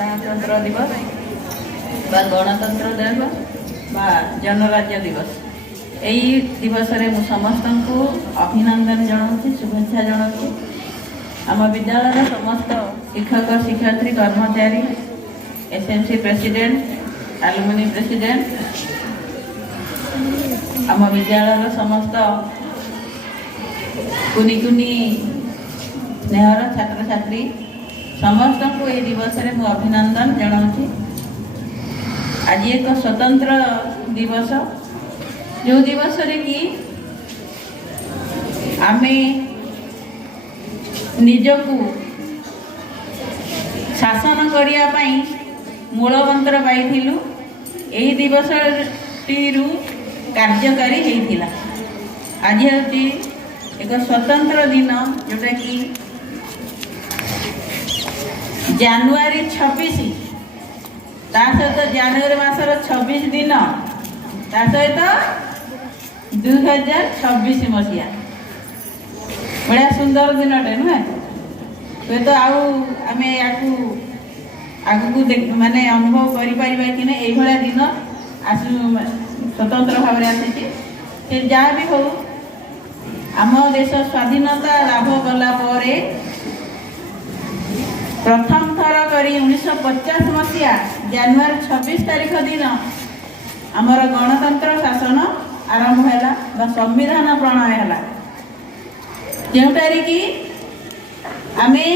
साधारणतंत्र दिवस बा गणतंत्र दिवस बा जनराज्य दिवस यही दिवस रे मु समस्त को अभिनंदन जनाऊँ शुभेच्छा जनाऊँ। आम विद्यालय समस्त शिक्षक शिक्षयित्री कर्मचारी एसएमसी प्रेसिडेंट एलुमिनी प्रेसिडेंट आम विद्यालय समस्त कुनी कुनी स्नेहर छात्र छात्री समस्त को ये दिवस रे मु अभिनंदन जनाऊँ। आज एक स्वतंत्र दिवस जो दिवस रे कि आमे निजकू शासन करिया पई मूल मंत्र पाइथिलु। एही दिवस टीरू कार्यकारी हेइथिला। आज होती एक स्वतंत्र दिन जोटा कि जनवरी 26 ता सहित जनवरी मासर 26 दिन ता सहित 2026 मसीहा बड़ा सुंदर दिनटे नुहे हुए तो आम या आगू माने अनुभव करें कि नहीं ये दिन आसु स्वतंत्र भाव आसी जहाँ भी हो आम देश स्वाधीनता लाभ कला परे प्रथम थर करी 1950 मसीहा जनवरी 26 तारीख दिन आमर गणतंत्र शासन आरंभ है संविधान प्रणय है जोटारे कि आमे